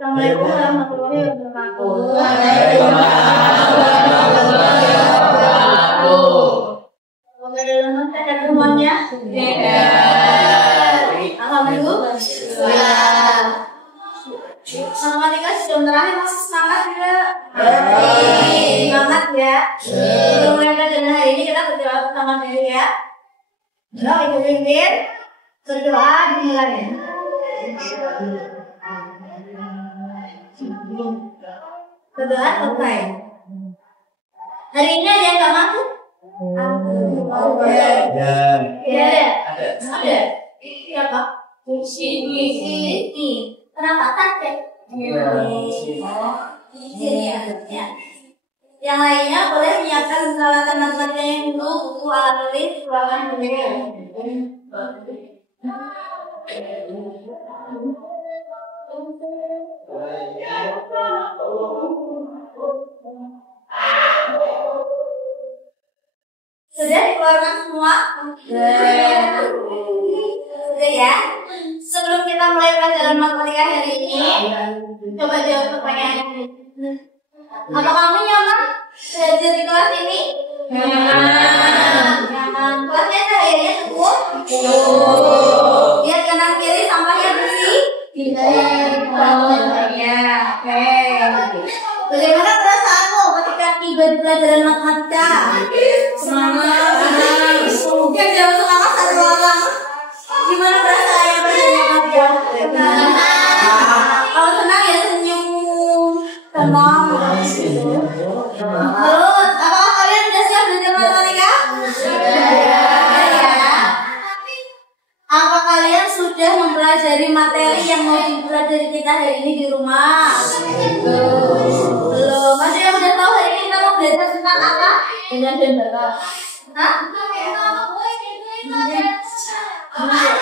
Assalamualaikum warahmatullahi wabarakatuh. Ada semuanya? Alhamdulillah. Matematika sebelum terakhir masih semangat juga. Semangat ya. Sebelum mulai pelajaran hari ini kita berdoa bersama dulu ya. Doa ibu-ibu, berdoa dimulai. Berdoa selesai. Hari ini ada yang nggak masuk? Ada. Siapa? Sini. Kenapa tak? Ya. Yang lainnya boleh menyiapkan peralatan matematika yang dulu, buku alat tulis, ruangan dulu. Sudah dikeluarkan semua? Sudah ya? Sebelum kita mulai pelajaran matematika hari ini, coba jawab pertanyaan ini. Apa kamu nyaman belajar di kelas ini? Nyaman. Kelasnya cahayanya cukup? Lihat kanan kiri sampahnya bersih? Oke. Bagaimana perasaanmu ketika tiba di pelajaran matematika? Semangat. Ya jangan semangat satu orang. Gimana perasaannya belajar matematika? Kalau senang ya senyum, tenang. Halo, apakah kalian sudah siap belajar matematika? Ya. Apa kalian sudah mempelajari materi yang mau dipelajari kita hari ini di rumah? Belum. Masih yang udah tahu hari ini kita mau belajar tentang apa? Dengan Dembara. Hah?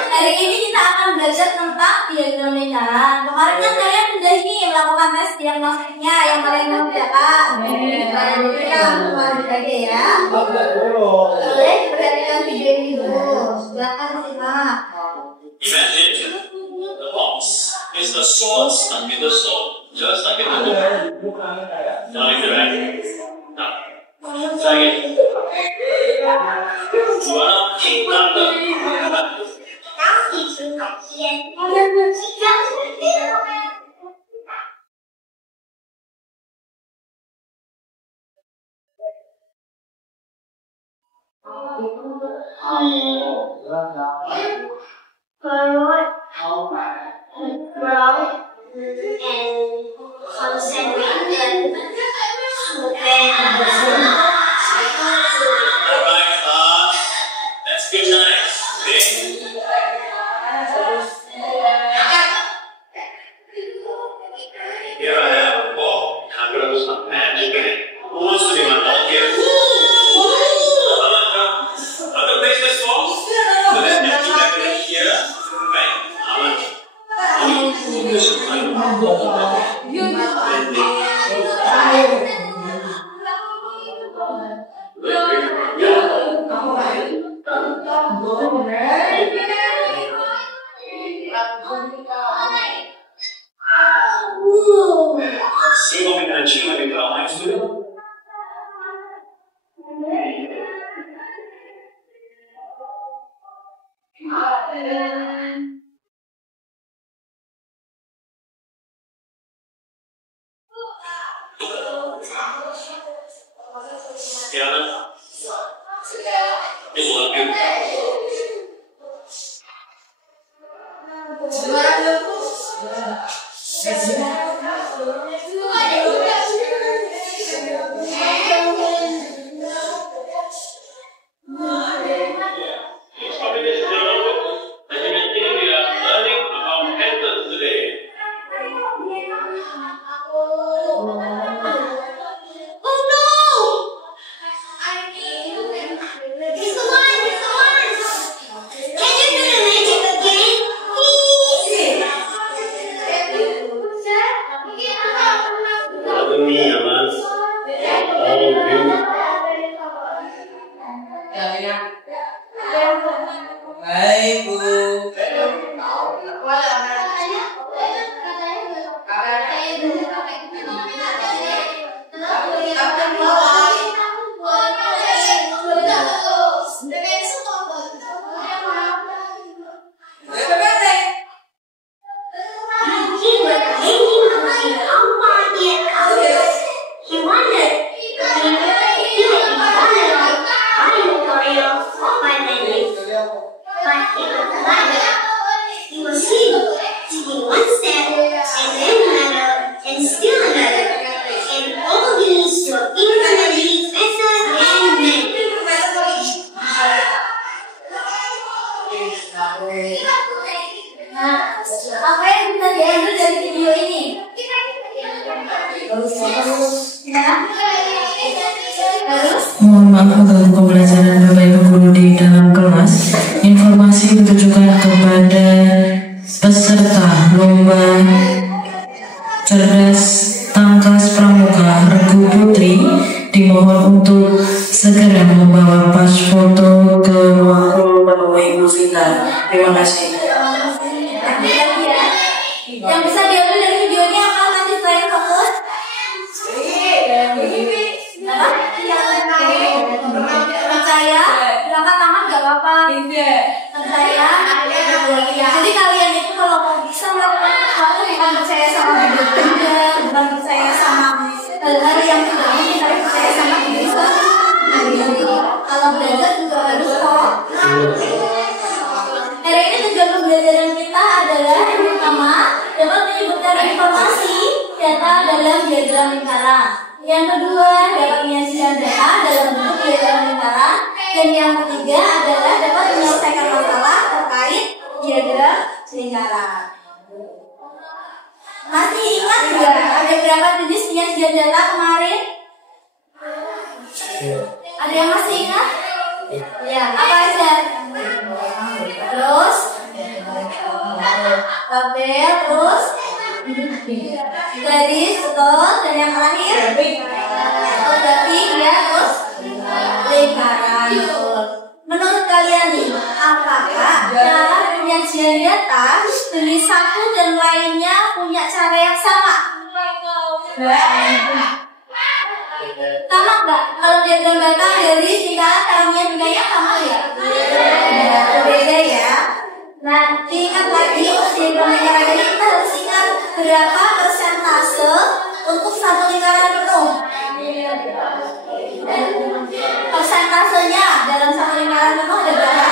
Hari ini kita akan belajar tentang diagnostika. Kemarin kan kalian sudah ini melakukan tes diagnostiknya yang kalian mengerjakan. Kita kemarin aja ya. Boleh perhatikan video ini dulu. Silakan simak. Imagine the box is the sword stuck in the soul, just like in the book. Now interact. Now, second. Juara kita. 刚提出改变，我们的质量是变了。That's good night. Here I have a ball. Now go to some magic. Who wants to be my ball here? I'm gonna place this ball. So then you have to back it here. Right? You want me to chew like a girl next to it? Yeah. It's all good. Baik, Bu. You will see taking one step and then another and still another, and all these to infinity better and better. Nah, apa yang bisa diambil dari video ini? Mohon maaf mengganggu pembelajaran Bapak Ibu guru di dalam kelas. Informasi ditujukan kepada peserta lomba cerdas tangkas pramuka Regu Putri. Dimohon untuk segera membawa pas foto ke ruang Bapak Ibu kita. Terima kasih. Yang bisa diambil dari video ini apa nanti selain fokus? Percaya, angkat tangan gak apa-apa. Percaya. Jadi kalian itu kalau mau bisa melakukan sesuatu bukan percaya sama benda, bukan percaya sama hal-hal yang tidak mungkin, tapi percaya sama diri sendiri. Kalau belajar juga harus kok. Hari ini tujuan pembelajaran kita adalah yang pertama dapat menyebutkan informasi data dalam diagram lingkaran. Yang kedua dapat menyajikan data dalam bentuk diagram lingkaran. Dan yang ketiga adalah dapat menyelesaikan masalah terkait diagram lingkaran. Masih ingat nggak ada berapa jenis penyajian data kemarin? Ada yang masih ingat? Ya, apa aja? Terus tabel, terus garis, betul. Dan yang terakhir grafik, ya, terus lingkaran. Menurut kalian nih, apakah cara penyajian data dari satu dan lainnya punya cara yang sama? Sama nggak? Kalau diagram data dari lingkaran caranya bingkainya sama ya? Berbeda ya. Nanti ingat lagi diagram lingkaran ini kita harus ingat berapa persentase untuk satu lingkaran penuh. Persentasenya dalam satu lingkaran penuh ada berapa?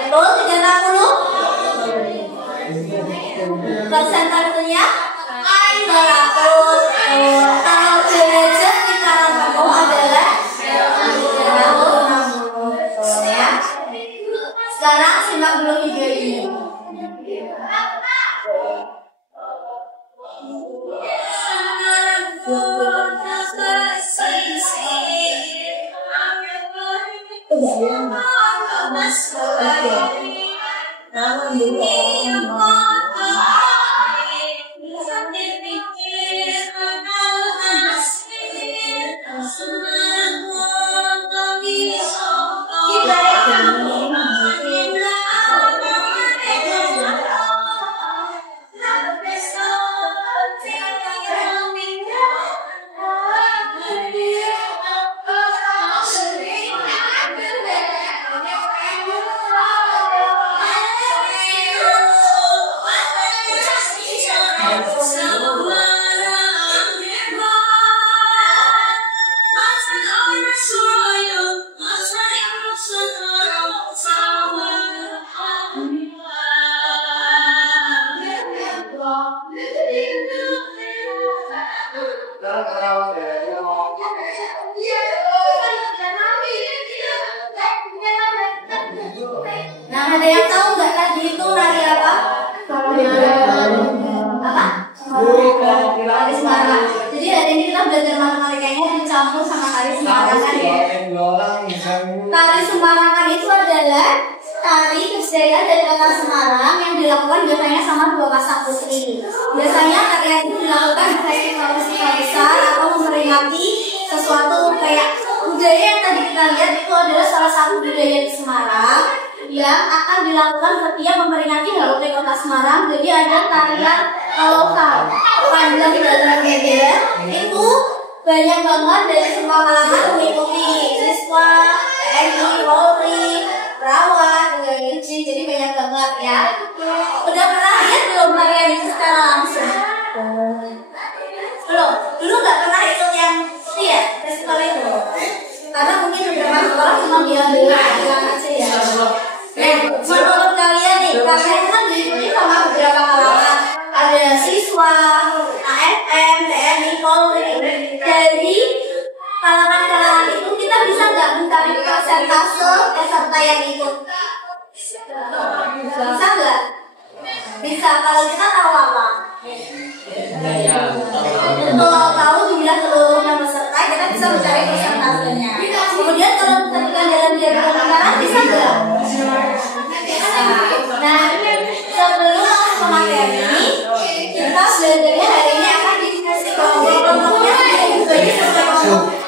Betul, 30. Persentasenya 100. Kalau derajat lingkaran penuh adalah 360 ya. Sekarang simak dulu video ini. Nah, ada yang tahu nggak tadi itu nari apa? Apa? Tari Semarang. Jadi hari ini kita belajar matematikanya dicampur sama tari Semarangan ya. Tari Semarangan itu adalah tari kebudayaan dari kota Semarang yang dilakukan biasanya sama dua pasang putri. Biasanya tarian itu dilakukan di festival-festival besar atau memperingati sesuatu kayak budaya yang tadi kita lihat itu adalah salah satu budaya di Semarang yang akan dilakukan setiap memperingati HUT Kota Semarang. Jadi ada tarian lokal panjang belajar media itu banyak banget dari semua kalangan mengikuti, siswa, TNI, Polri, perawat, jadi banyak banget ya. Udah pernah lihat belum tarian itu secara langsung? Belum? Dulu nggak pernah ikut yang festival itu? Karena mungkin beberapa sekolah cuma dia aja karena itu kan diikuti sama beberapa kalangan, ada siswa, ASN, TNI, Polri. Jadi kalangan-kalangan itu kita bisa nggak mencari persentase peserta yang ikut? Bisa nggak? Bisa. Kalau kita tahu apa? Kalau tahu jumlah seluruhnya peserta, kita bisa mencari persentasenya. Kemudian kalau kita dalam jadwal pembicaraan bisa nggak? Nah, sebelum masuk ke materi, kita belajarnya hari ini akan dikasih kelompok-kelompoknya dibagi sesuai kelompok.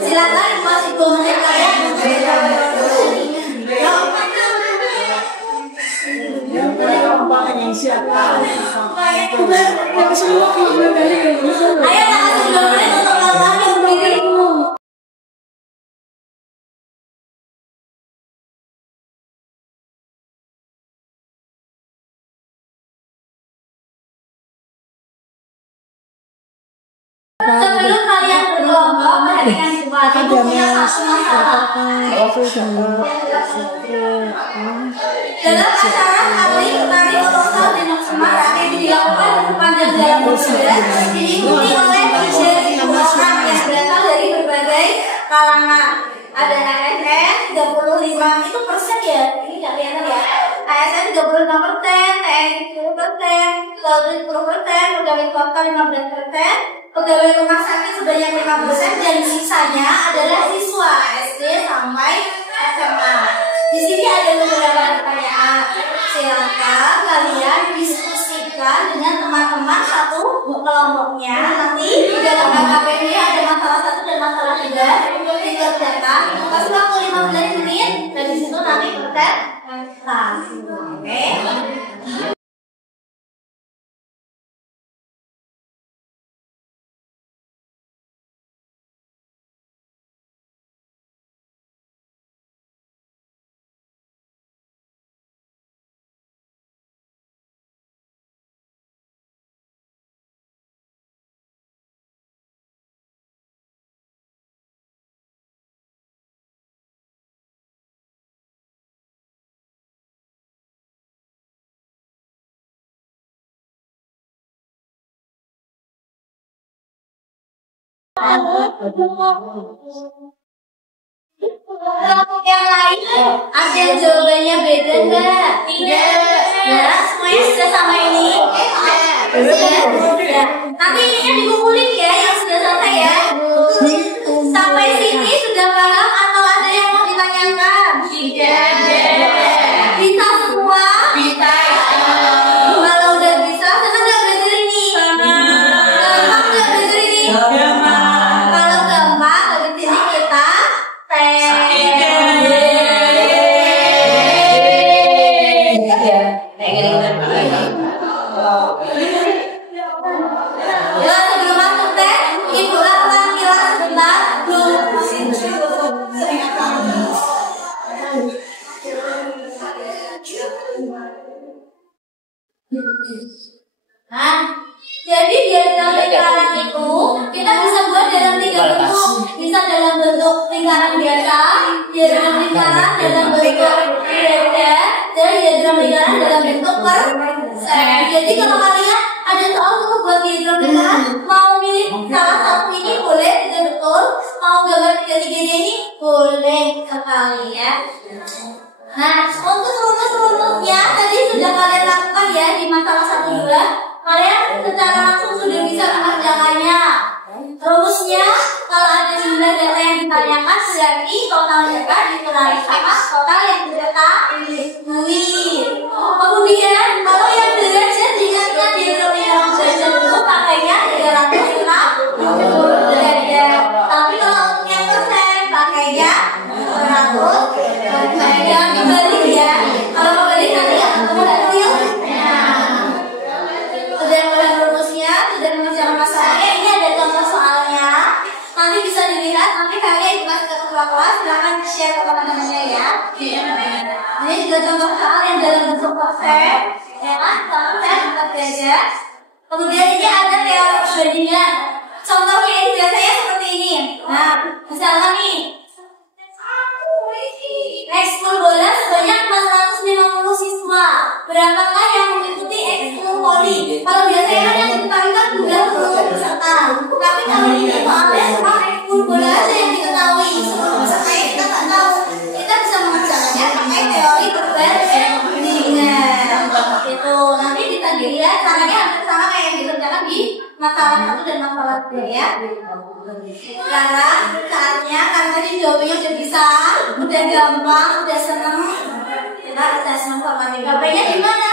Silakan masih 2 menit kalian. Ayo kita kasih 2 menit untuk melakukan yang berdiri. Sebelum kalian berkelompok, perhatikan situasi itu punya satu masalah. Dalam acara tari kolosal di Semarang yang dilakukan sepanjang jalan Busura, diikuti oleh 3.000 orang yang berasal dari berbagai kalangan. Ada ASN 35 itu persen ya, ini nggak kelihatan ya. ASN 35%, TNI 10%, Polri 10%, pegawai swasta 15%, pegawai rumah sakit sebanyak 5%, dan sisanya adalah siswa SD sampai SMA. Di sini ada beberapa pertanyaan. Silakan kalian diskusikan dengan teman-teman satu kelompoknya. Nanti di dalam KKP ada masalah 1 dan masalah 3 dikerjakan. Kasih waktu 15 menit dan di situ nanti presentasi. Oke. Kelompok yang lain hasil jawabannya beda nggak? Tidak. Ya, semuanya sudah sama ini. Sudah. Nanti ininya dikumpulin ya yang sudah selesai ya. Sampai sini sudah paham atau ada yang mau ditanyakan? Tidak. Bisa semua? Bisa. Kalau udah bisa, senang nggak belajar ini? Gampang nggak belajar ini? Kalau gampang, habis ini kita tes. Ya, sebelum masuk tes, ibu lakukan kilas sebentar. Nah, jadi diagram lingkaran itu kita bisa buat dalam 3 bentuk. Bisa dalam bentuk lingkaran biasa, diagram lingkaran dalam bentuk beda, dan diagram lingkaran dalam bentuk persen. Jadi kalau kalian ada soal untuk buat diagram lingkaran, mau milih salah satu ini boleh, tidak betul. Mau gambar 3-3 ini boleh sekali ya. Nah, untuk rumus-rumusnya tadi sudah kalian lakukan ya di masalah 1-2. Kalian secara langsung sudah bisa mengerjakannya. Rumusnya, kalau ada jumlah data yang ditanyakan berarti total data dikurangi sama total yang diketahui. Kemudian, kalau yang belajar diingatnya di yang belajar itu pakainya 360 derajat. Tapi kalau untuk yang persen pakainya 100 derajat. Jangan kembali ya. Kalau kembali nanti ya ketemu dan tuyul. Sudah mulai rumusnya, sudah mengerjakan masalahnya. Ini ada contoh soalnya. Nanti bisa dilihat. Nanti kalian dikasih ke ketua kelas. Silahkan share ke teman-temannya ya. Ini juga contoh soal yang dalam bentuk persen, ya kan? Persen 4 derajat. Kemudian ini ada teori perbandingan. Contohnya ini biasanya seperti ini. Nah, misalnya nih, ekskul bola sebanyak 450 siswa. beberapakah yang mengikuti ekskul poli? Kalau biasanya kan yang diketahui kan tugas seluruh peserta. Tapi kalau ini soalnya cuma ekskul bola aja yang diketahui. Seluruh pesertanya kita nggak tahu. Kita bisa mengerjakannya pakai teori perbandingan. Itu nanti kita dilihat caranya hampir sama kayak yang dikerjakan di masalah 1 dan masalah 2 ya. Sekarang saatnya karena tadi jawabannya udah bisa, udah gampang, udah seneng. Kita tes formatif. Gambarnya di mana?